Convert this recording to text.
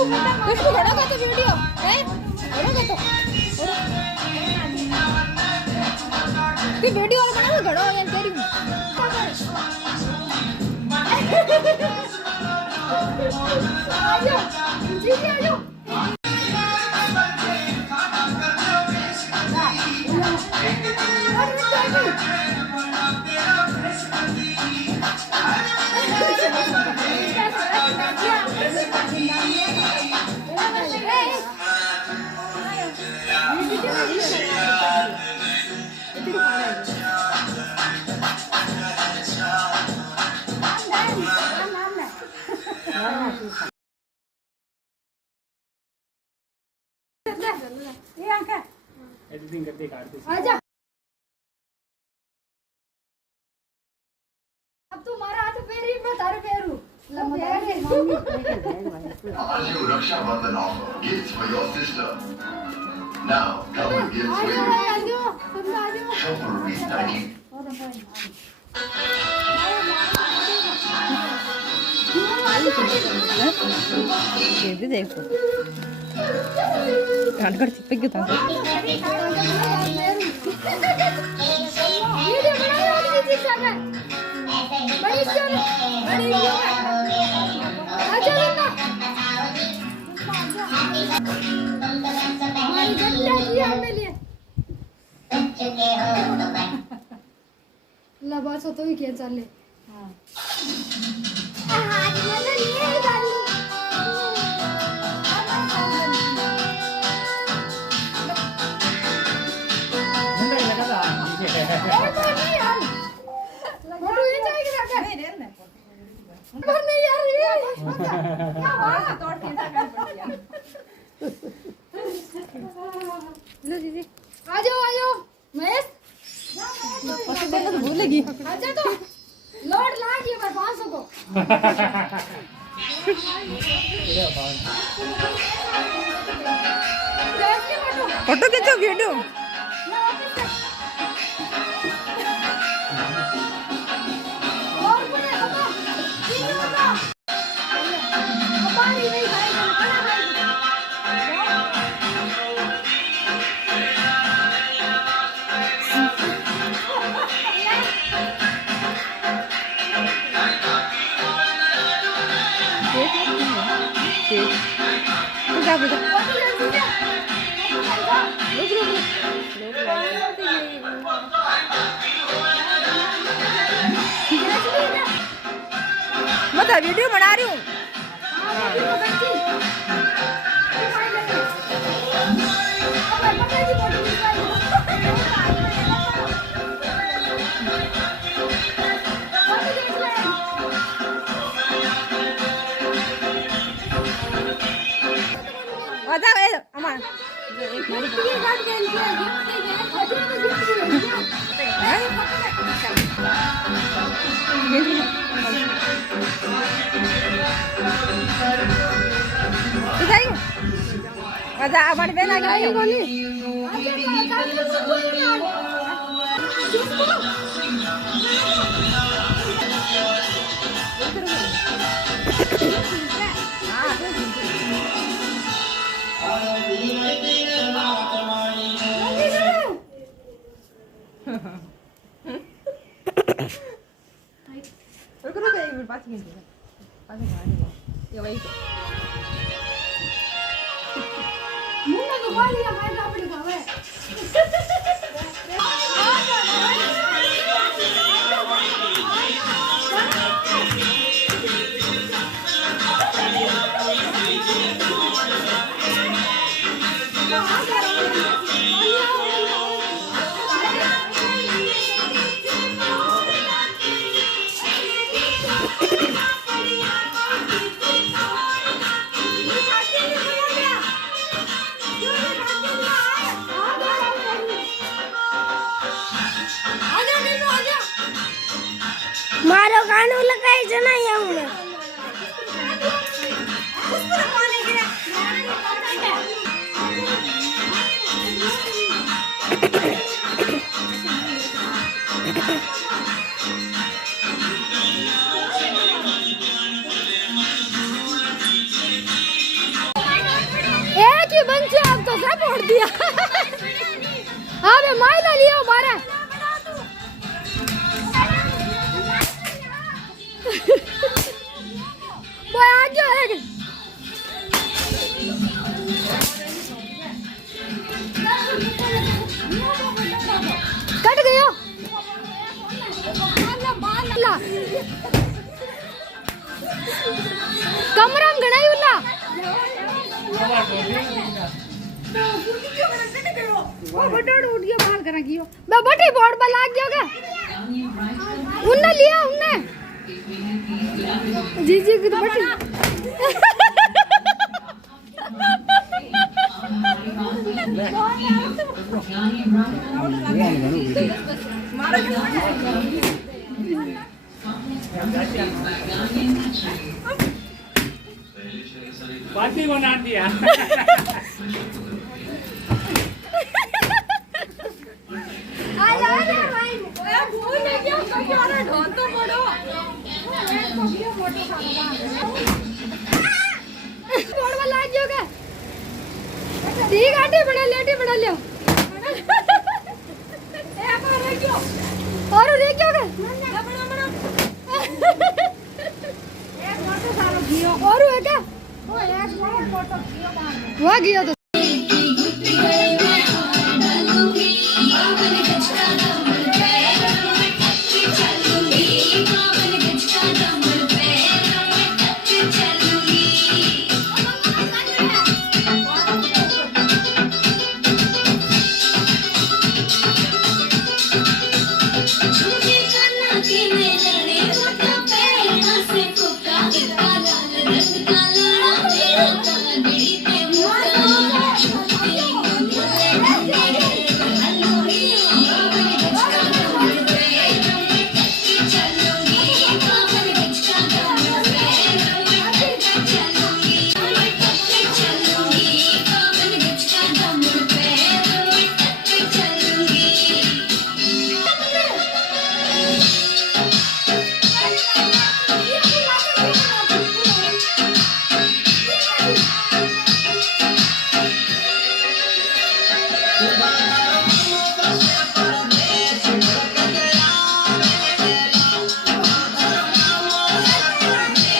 खुशबू घड़ो का तो वीडियो है घड़ो का तो वीडियो वाला बना घड़ो यार तेरी आयो जी आयो एडिटिंग करके काट दे आजा अब तुम्हारा हाथ पैरी में तारे Pairu New Raksha Bandhan offer. Gifts for your sister. Now, come with gifts with you. Shop for rupees 90. ये भी देखो काट काट चिपक गया था बस तो ही क्या चाले भूलेगी आजा तो लोड ला के पर 500 को फोटो खींचो वीडियो मैं वीडियो बना रही हूँ हमारी बहन आ गई मारो गानों लगाई जना यहाँ दिया हाँ बे माई ला लियो मारे वो आ गया है कट गयो कमरा में गणाई उला वो बटड़ उठ गया बाल करा गियो बे बटे बोर्ड पर लाग गयो के उन्ने लिया उन्ने जी जी की तो बटी पार्टी बना दिया ठीक आटे बना लेटे बना लियो और रे क्यों के और है क्या वो गया तो